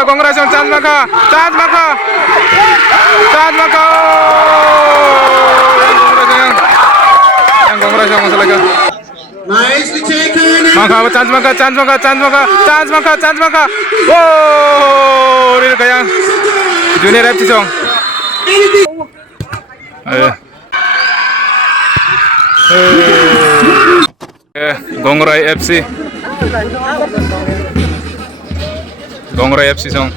maka Gongrai song chance maka yang Gongrai song masalah ke Nicely taken. maka chance maka oh real kaya junior FC song Gongrai FC song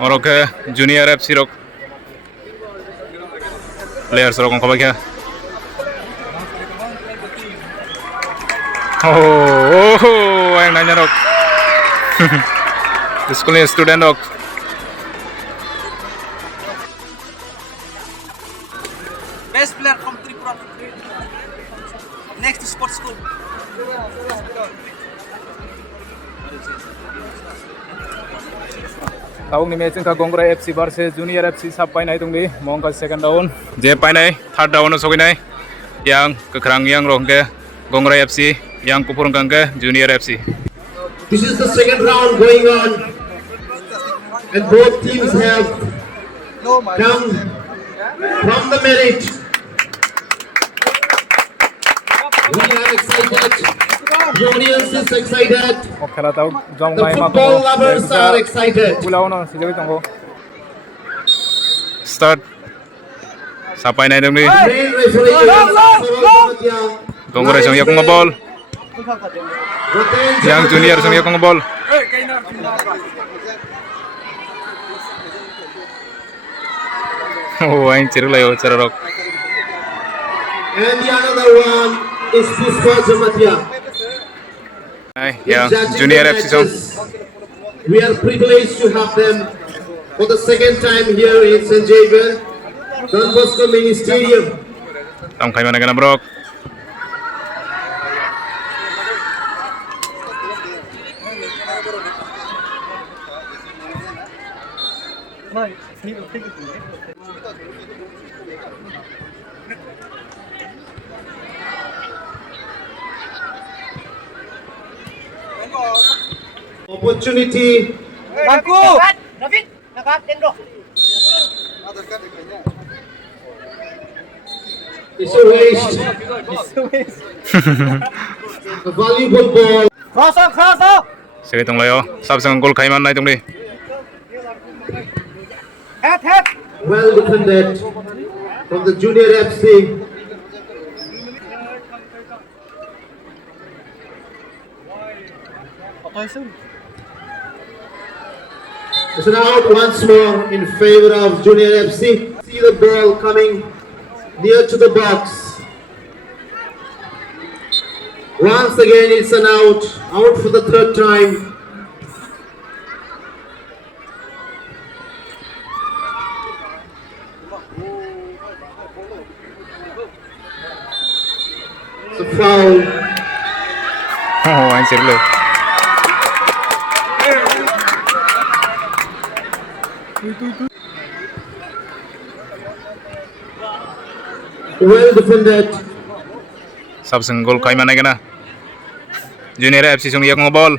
orang ke junior FC rok players rok kau baca oh yang nanya rok sekolahnya student rok best player from Tripura next to sports school. Tahun ini macam Gongrai FC versus Junior FC sampai naik tunggu, mongka second down, je naik third down sogi naik, yang kekerang yang roh ke Gongrai FC, yang kupurung ke Junior FC. This is the second round going on, and both teams have come from the merit. We are excited. The audience is excited. Oke lah tahu, jom The main football lovers are excited. Pulau no, sejauh tunggu. Start. Sampai naik tunggu. Main referee Gongrai song yak ngebol, yang Junior song yak ngebol. Oh, yang ceru lah yo, cerok. And the another one is Bosco Jamatia. Yang Junior FC song. We are privileged to have them for the second time here in St. Javier, Don Bosco Mini Stadium. Tam kaya mana kena brok. Opportunity. It's a waste. A valuable ball. Sige tong layo, sab sang gol kaya mana tong di. Well defended from the Junior FC. It's an out once more in favor of Junior FC. See the ball coming near to the box. Once again it's an out for the third time. It's a foul. Oh, yang ceru lah. Well defended. Sab sang gol kaya mana kena. Junior FC song yak ngebol.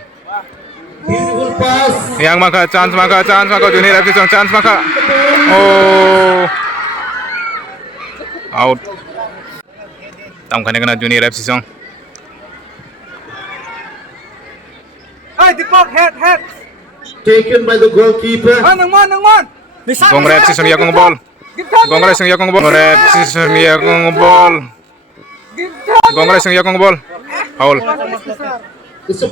Beautiful pass. Yang maka chance maka Junior FC song chance maka. Oh, out. Tam kena Junior FC song. Head. Taken by the goalkeeper. Gongrai FC song yak ngebol. Gongrai song yak ngebol. Gongrai song yak ngebol. Foul. It's a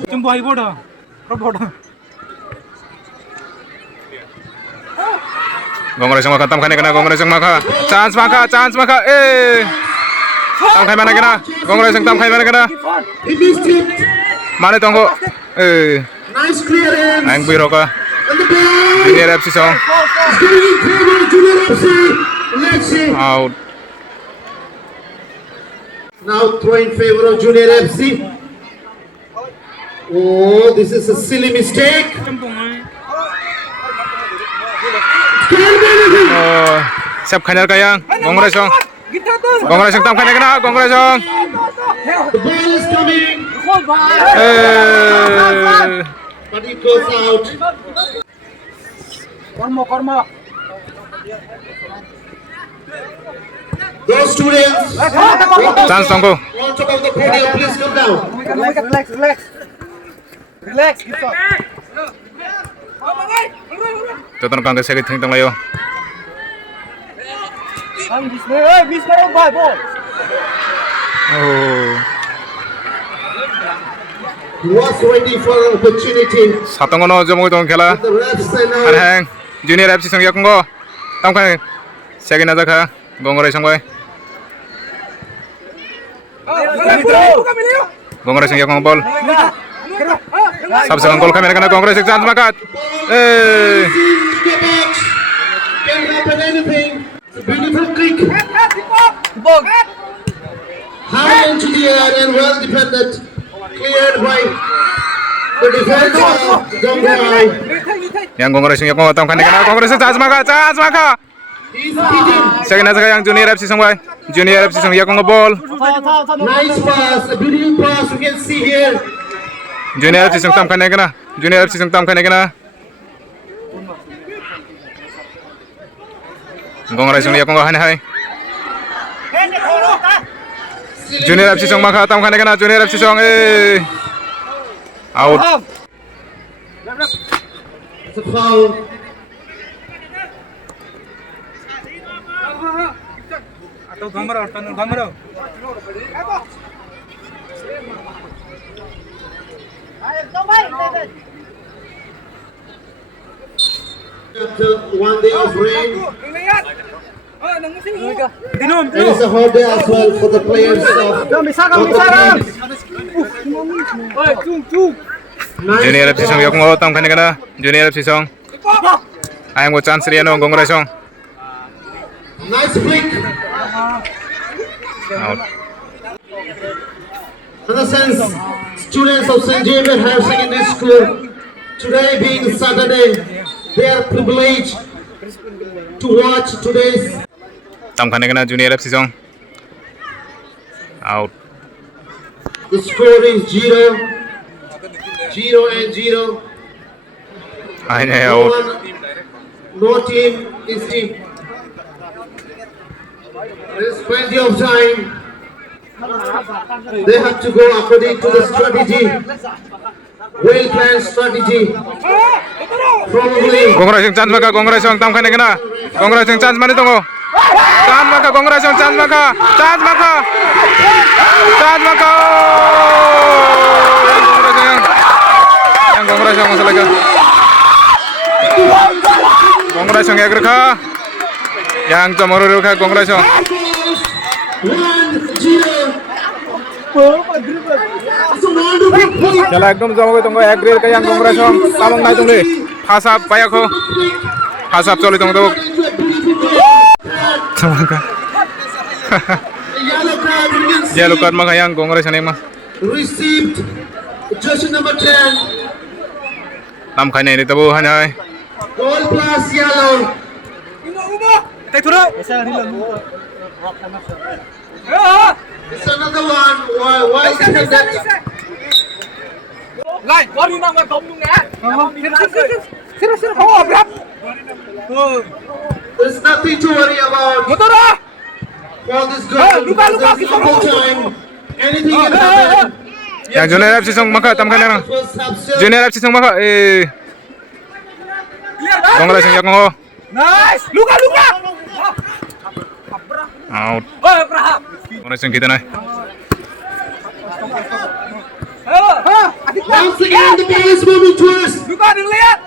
Gongrai song maka tam kena Gongrai song maka. Chance maka. Tam kaya mana kena. Gongrai song tam kaya mana kena. he missed it. Mana tunggu. Nice clearance. Ang biro ka. And the ball Junior FC song. is going in favor of Junior FC. Let's see. Out. Now throw in favor of Junior FC. Oh, this is a silly mistake. Oh, siap kanyar kayang. Gongrai song. Gongrai song tam kena. Gongrai song. The ball is coming, Eh. but it goes out. Korma. Those students chance tongko on top of the podium, please come down. Relax. Keep up. joton kang segi thing tong layo Miss ball. oh He was waiting for an opportunity. satongono jomo tong khela The refs say no. arhang junior fc song yakngo tamkai segi na jakha gongrai songbai gongrai song yakong ball sab se gol kamera kana gongrai sek chance makat eh The box. Can happen anything. It's a beautiful kick. High into the air and well defended. Cleared by the defense of Gongrai. yang gongrai song yakong tamkai kana gongrai sek chance makat He's beaten. segi na jakha yang junior fc songbai junior fc song yakong ball Nice pass. A beautiful pass we can see here. junior fc song tamkai kana junior fc song tamkai kana gongrai song yakong hai junior fc song maka tamkai kana junior fc song out It's a foul. After 1 day of rain, it is a hot day as well for the players of junior fc song yakong tamkai kana junior fc song ayang go chance riano gongrai song Nice flick. out In a sense, students of St. James Higher Secondary School, today being Saturday, they are privileged to watch today's tamkai kana junior fc song out The score is 0 and 0. ayah No out one, no team is in. There is plenty of time. They have to go according to the strategy, well-planned strategy. Probably gongrai song chance maka gongrai song tamkai kana gongrai song chance mani tongo chance maka gongrai song chance maka yang gongrai song masalah gongrai song ya gerka yang jamoro reka gongrai song 1-0. It's a wonderful point. খেলা একদম জমা তঙ্গ এক rail কায়াং গংরা song কামং নাই তংলে ফাসাপ পায়াখো ফাসাপ চলে তঙ্গ দবক tamangka A yellow card we can see yellow card ma kayang gongrai sanai ma received jersey number 10. nam khai nei tabu hanai Goal plus yellow. It's another one. Why is it that? Lại, có đi mà cống luôn nè. Xin không ổn lắm. There's nothing to worry about Motor đó. for this girl. Luka, There's kita ample time. Anything can happen. yang junior fc song maka tam khai na First half still. junior fc song maka gongrai song yakong ho Nice. Luka. out Braham. gongrai song kita nai Once again, the ball is moving towards. Luka đừng lihat.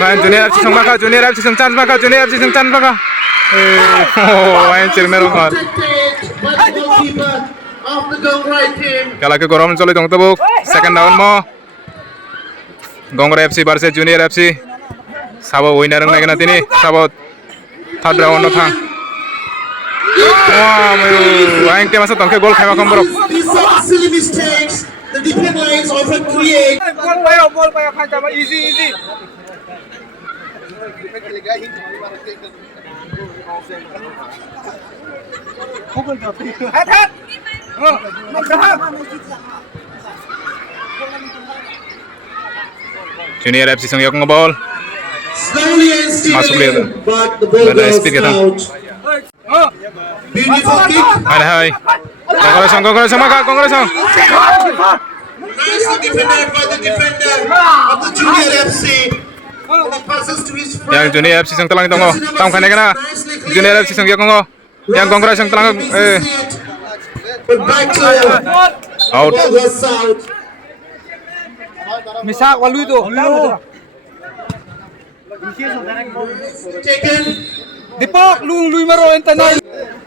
kan junior fc song maka junior fc song chance maka junior fc song chance maka oh ain cermero kan Protected by the goalkeeper of the Gongrai team. খেলা ke gorom chole tong tabuk second down mo gongrai fc versus junior fc sabo winner ngai kana tini sabo third round no thang wah mayu aing te masa tongke gol khaiba Kokborok These are silly mistakes the defense lines often create. Ball payo khan chama easy. Head. Braham. junior fc song yakong ball Slowly and Masuk dia tu. steadily, but the ball Ada goes speed kita. out. Beautiful kick. Hai. Gongrai maka, Gongrai. Nicely defended by the defender of the Junior FC. And it passes to his friend. Yang Junior FC sang telang tongo. Tam khane kana. Junior FC sang yakongo. Yang Gongrai sang telang But back to out. ball goes out. Misa walu itu. Taken. Dipok lui maro entanay.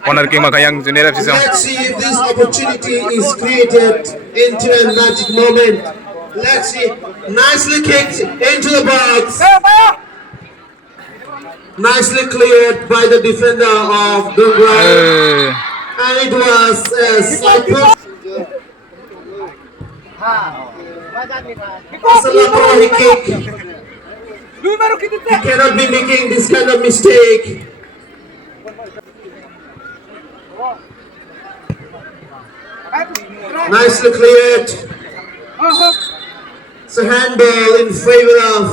Corner kick maka yang Junior FC sang. Let's see if this opportunity is created into a magic moment. Let's see. Nicely kicked into the box. Nicely cleared by the defender of Gongrai. And it was a side push. It's a lateral kick. Lui maro kita. You cannot be making this kind of mistake. Nicely cleared. It's a handball in favor of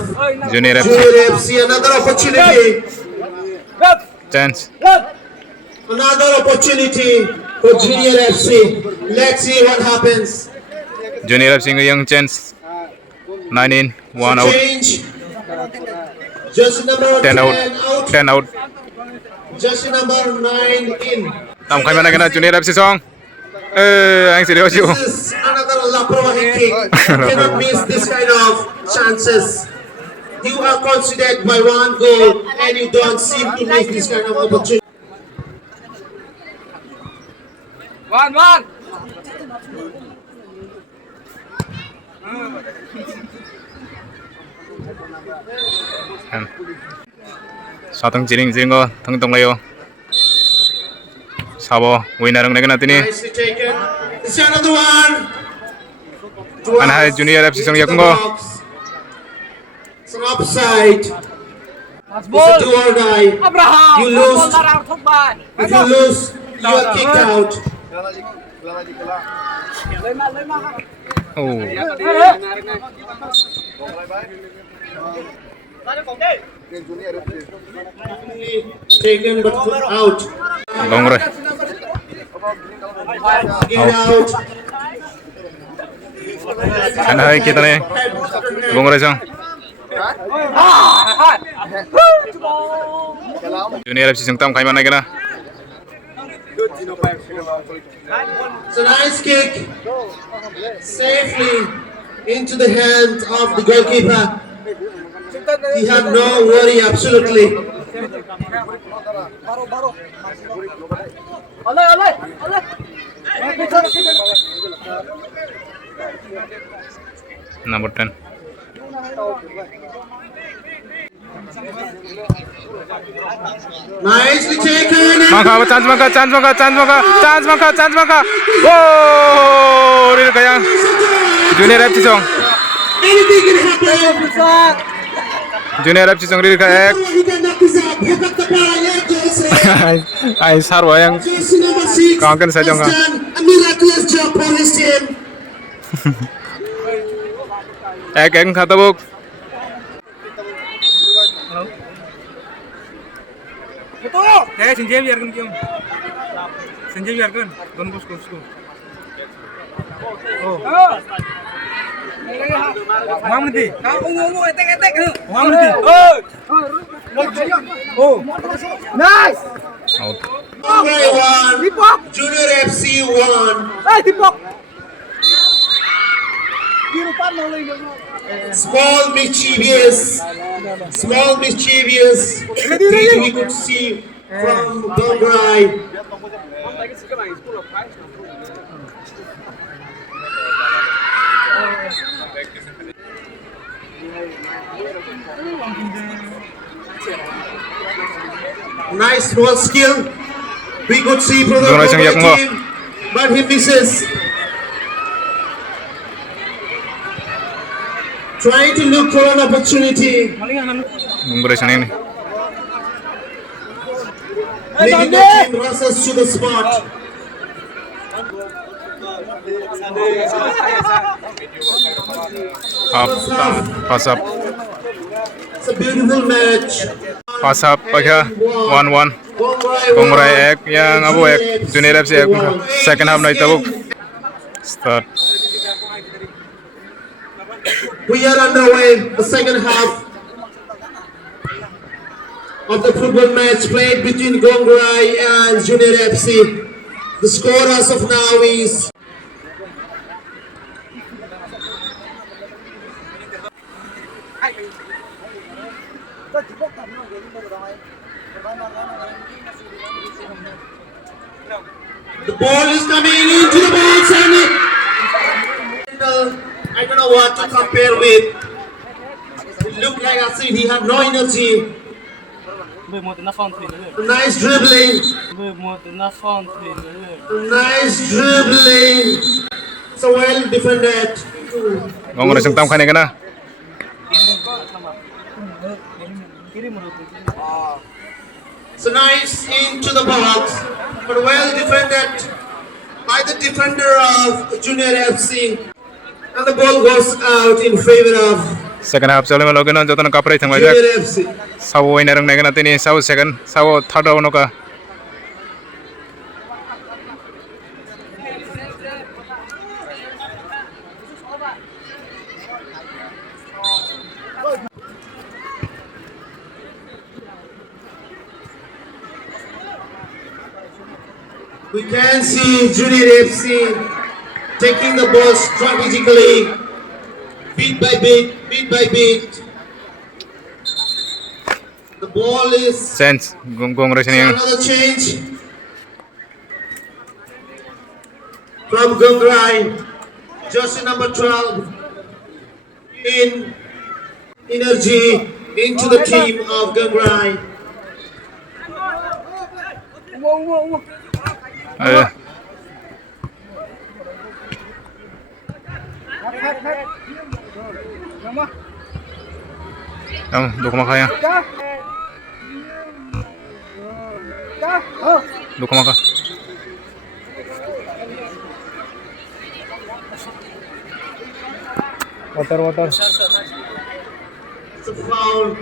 Junior FC. Junior FC. Another opportunity. Chance. Another opportunity for Junior FC. Let's see what happens. Junior FC yang chance. 9 in, 1 out. Change. Just number 10 out. 10 out. Just number 9 in. Tam khane mana kana Junior FC song. Ang seriously. This is another laprohi kick. You cannot miss this kind of chances. You are considered by one goal and you don't seem to miss this kind of opportunity. One. Satang jiring ko tong layo. Sabo winner ang nagana tini. Nicely taken. It's another one. Anha Junior FC sang yakongo. It's an offside. It's a Ball. do or die. Abraham. You lose. If If you lose, you are kicked out. Oh. Taken but out. Gongrai. Get out. Anha kita ni. Gongrai sang. Junior FC sang tam kai mana kana. It's a nice kick. Safely into the hand of the goalkeeper. He had no worry, absolutely. Alay. Number 10. Nicely taken. Maka chance maka. Oh, real kaya. Junior FC song. Anything can happen. Junior FC song real kaya. He can knock this up. He got the ball. Yeah, Jose. Ay sarwa yang Jersey number 6 Kawan kan saja has enggak? done a miraculous job for his team. ek khata buk. Betul. Senjam biarkan kiam. Senjam biarkan. Don Bosco. Oh. Wang nanti. Kau ungu etek. Wang nanti. Oh. Nice. Out. Gongrai won. Dipok. Junior FC won. Dipok. Small mischievous thing we could see from Gongrai. Nice small skill we could see from the Gongrai sang yak Gongrai mo. team, but he misses. Trying to look for an opportunity. Gongrai sang ini. Making the team rushes to the spot. Up, pass up. It's a beautiful match. First half pakai And 1-1. Gongrai Gongrai won. ek yang And abu ek Junior FC ek won. second half naik tabuk start. We are underway the second half of the football match played between Gongrai and Junior FC. The score as of now is the ball is coming into the box and I don't know what to compare with. It looked like as if he had no energy. Nice dribbling. Nice dribbling. So well defended. Gongrai sengtam kane kena. So nice into the box, but well defended by the defender of Junior FC. And the ball goes out in favor of Second half soalnya melakukan jotan kaprai thang aja. Junior FC. Sawo ini orang naik nanti ni sawo second, sawo third round oka. We can see Junior FC taking the ball strategically, bit by bit, bit by bit. The ball is Sense Gongrai sini yang another change from Gongrai, jersey number 12, in energy into the team of Gongrai. Duk makanya. Duk maka. Water. It's a foul.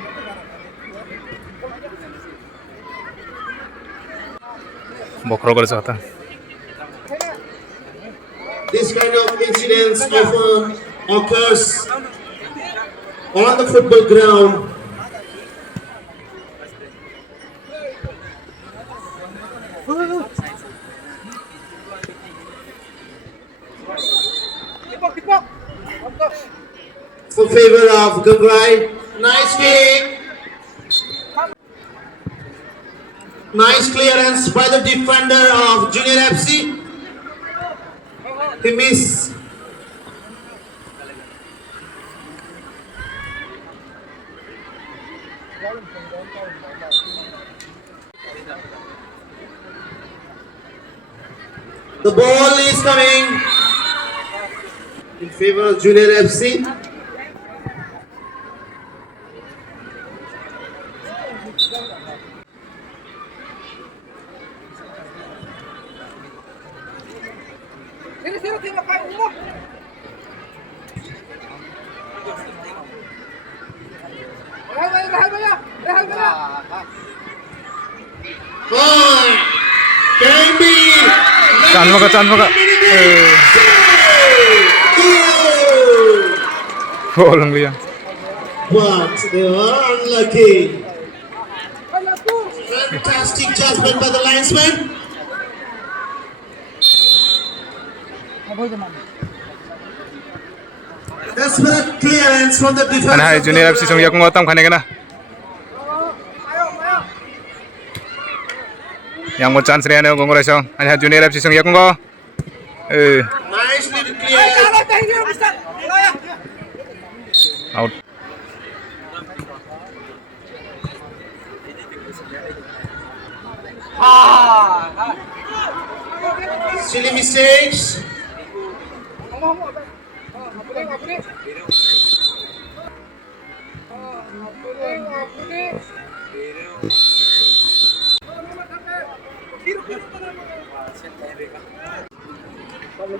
Bokro कर सकता. This kind of incidents often occurs on the football ground. For favor of Gongrai. Nice kick. Nice clearance by the defender of Junior FC. He missed. The ball is coming in favor of Junior FC. Can be. Chance maka. Goal ang liya. But they are unlucky. Fantastic judgment by the linesman. Desperate clearance from the defense. Anah Junior FC sung yakung otam kane kena. Yang mau chance rian Gongrai song. Anah Junior FC sung yakung go. Nicely cleared. Out. Silly mistakes.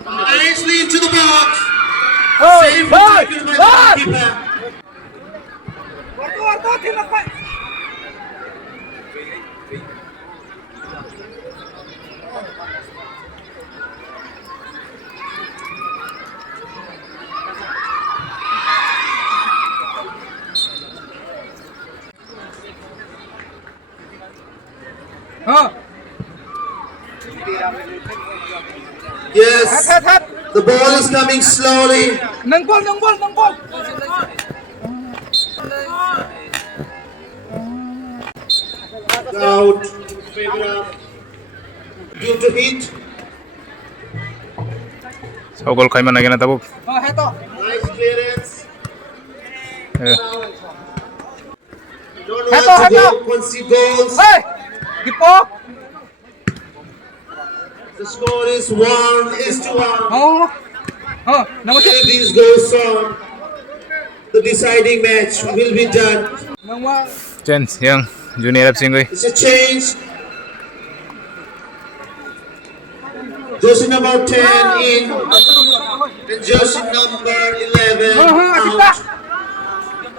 Nicely into the box. Save by the goalkeeper. Yes, the ball is coming slowly. Nâng ball. Out in favor of due to heat. So goal kaiman lagi na tabuk. Nice clearance. Eh, Don't want to concede goals. Hey! Gipo! The score is 1-1. Nama If this goes on, the deciding match will be done. Chance yang Junior FC ngui. It's a change. Jersey number 10 in and jersey number 11 out.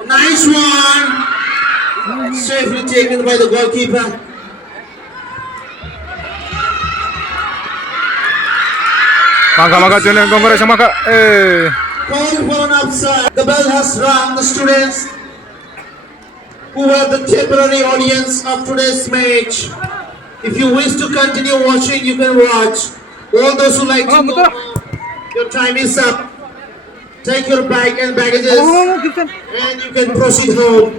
Nice one. Safely taken by the goalkeeper. Maka Junior Gongrai sang maka. Call for an upside. The bell has rung. The students who are the temporary audience of today's match. If you wish to continue watching, you can watch. All those who like to go, your time is up. Take your bag and baggages and you can proceed home.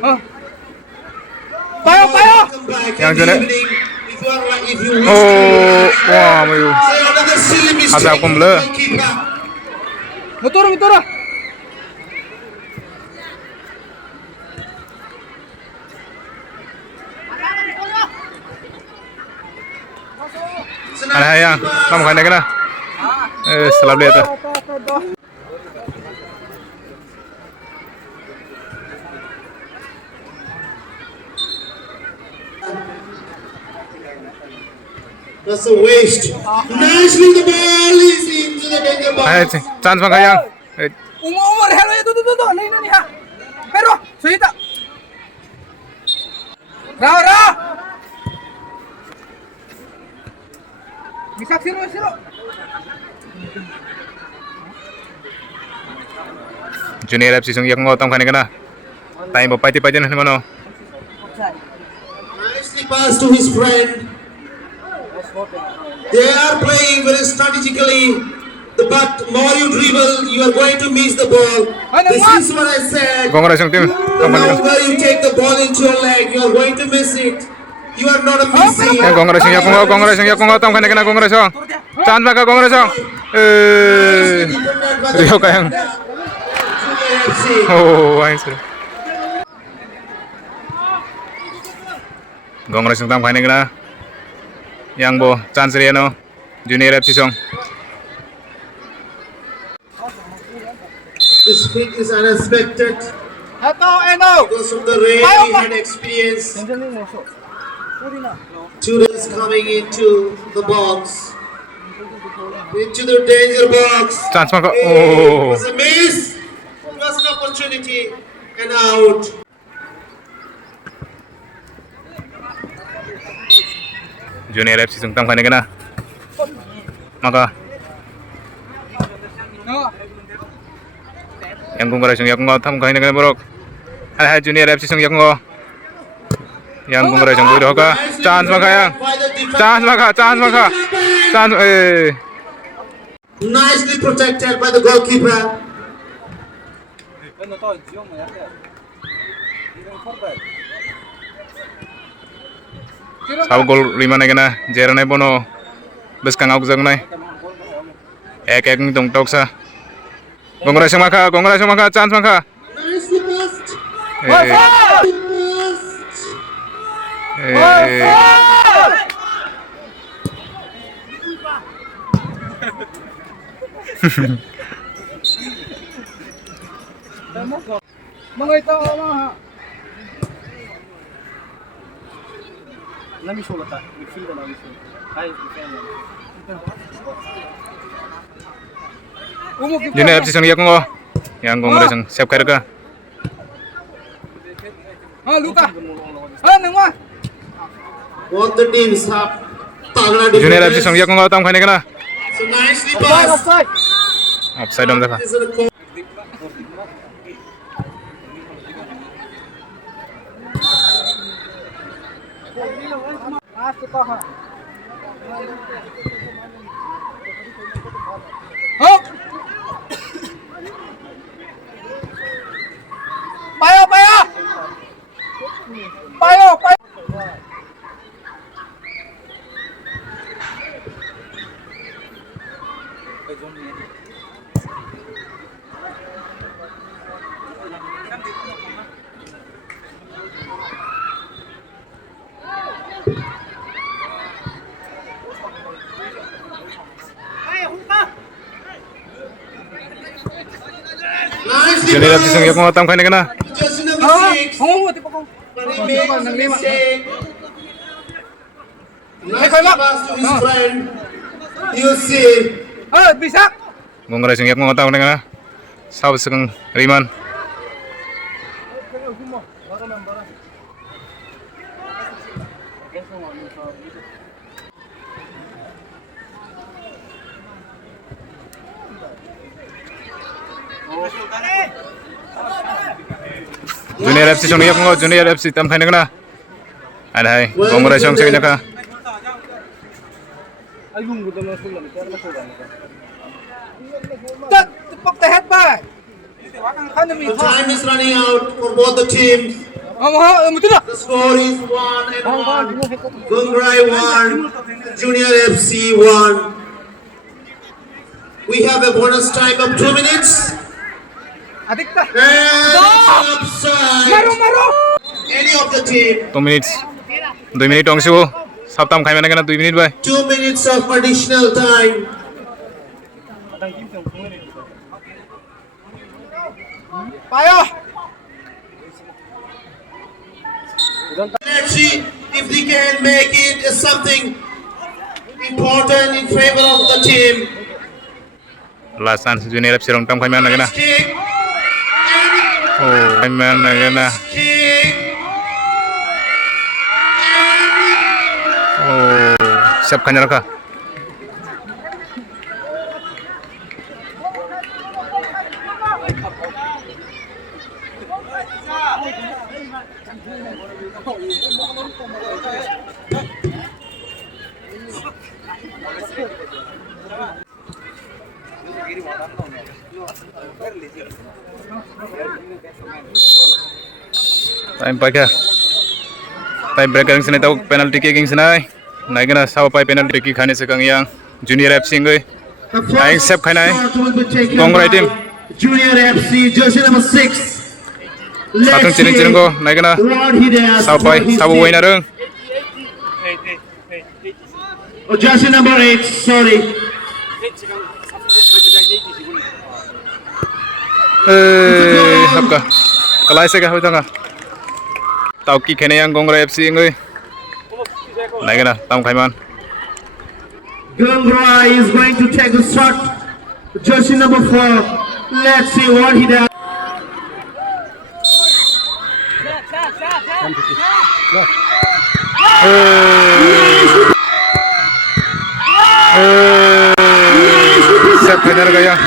Tayo! Welcome back in Yang the Junior. evening. If you wish Oh, to wah, mayu. say another silly mistake Asa of akong the blur. goalkeeper. Motor! Ada yang, kamu kan kena. Setelah beli itu. That's a waste. Nicely the ball is into the danger box. Chance maka yang. Umur, hello itu tuh. Lain nih ha. Pero, suhita. Ra. Bisa siro. Junior FC sung yak ngotong kan kena. Time bapai ti pajan mano. Nicely passed to his friend. They are playing very strategically. But more you dribble, you are going to miss the ball. This is what I said. Gongrai sung tim. The longer you take the ball into your leg, you are going to miss it. You are not a missing. Gongrai sung yak ngotong kan kena Gongrai sung. Chance maka Gongrai sung. Rio kayang. Oh, ayo sir. Gongrai sung tam kan kena. Yang bo chance dia no. Junior FC sung. This hit is unexpected Eno! because of the rain we had experienced. Students coming into the box, into the danger box. Chance maka. It Oh. was a miss. It was an opportunity and out. Junior FC sung tam kan kena. Maka yang Gongrai sung yak ngotam kan kena borok. Hai Junior FC sung yak ngo. Yang Gongrai sung buido ka. Chance maka yang. Chance maka. Chance Nicely protected by the goalkeeper. Sab gol 5 na kena. Jera na bono. Bes kang aku jang nai. Ek ng tong tok sa. Gongrai sung maka. Chance maka. Nicely passed. Mga ito, mga. Let me show that. We see that we see. Hi, Junior FC sung yak ngo. Yang Gongrai sung siap kaya ka. Luka. Nung mà. Both the teams have Tagna Junior FC defenders. song yak ngau tam khai ne kana. So nicely passed. Offside dom dekha. This is a goal. Hop. Payo, payo. Payo, payo. Nicely Junior FC song yak ngau tam khai ne kana. Jersey number 6. Không, tiếp không. But he makes a mistake. Nice Hey, pass to his friend. You see. Bisa. Gongrai song yak ngau tam khai ne kana. Sau sung Riman. Junior FC song yak ngau Junior FC tam khai ne kana. Ada hai Gongrai song se ka. Tepak teh hết ba. The time is running out for both the teams. Betul tak? The score is 1-1. Gongrai 1, Junior FC 1. We have a bonus time of 2 minutes. Adik tak? And offside. Maru. Any of the team. 2 minutes. 2 minute ong su. Sab tam khai ne kana 2 minute bai. 2 minutes of additional time. Payo. Let's see if they can make it something important in favor of the team. Last chance Junior FC rong tam khai ne kana. Nice kick. Oh, khai ne kana. Kick. Oh, siap kanya ka. Time pakai. Time break yang sini tahu penalti kicking sini. Naik kena sawa pai penalti kick khane sekang yang Junior FC ngoi. The Naik first sep khanai. shot will be taken Gongrai by team. Junior FC, jersey number 6. Patung Let's see ciring ko naik kena what he does sawa pai for his sawa team. woi nareng. Oh, jersey number 8, sorry. Hapka. Kalai se ka hoy tanga. Tau ki khane yang Gongrai FC ngoi. Naik kena tam khaiman. Gongrai is going to take a shot. Jersey number 4. Let's see what he does. Siap khanyar ka yang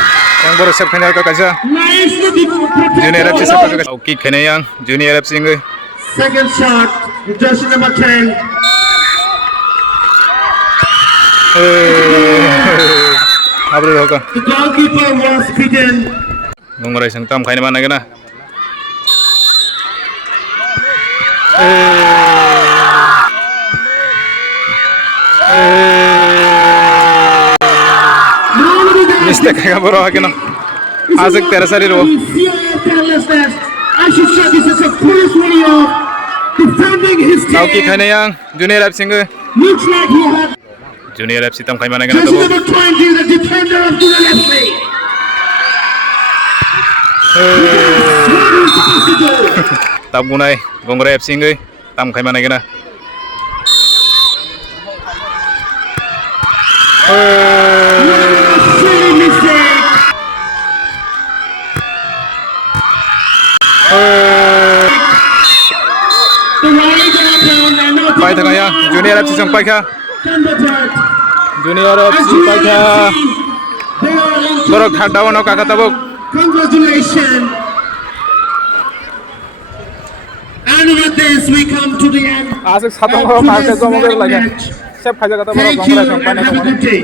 baru siap khanyar ka kaisa. Nicely Junior FC protected. siap ka. Tau ki khane yang Junior FC ngoi. Second shot, jersey number 10. Abro hoka. The goalkeeper was beaten. Gongrai sang tam khaine mana kena. Mistake ka boro hakena. Azak tera sari ro. I should say this is a police video defending his Tau ki team. khane yang Junior FC ngoi. Looks like he had Junior FC tam khai mana kena jersey tabo. number 20, the defender of Junior FC. What is supposed to do? Tab gunai Gongrai FC ngoi tam khai mana kena. Silly mistake. pai thang yang junior FC jong pai kha junior FC pai kha borok third down o kaka tabuk Congratulations. And with this, we come to the end asik of satong ho ka today's ke jom battle lagi match. sep khaja kata borok Thank you Gongrai jong pai and na have a good day.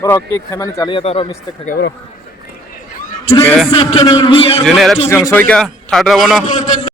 borok kick khaimani chaliya taro mistake khake borok Today this afternoon, we are junior going to FC jong soika third down o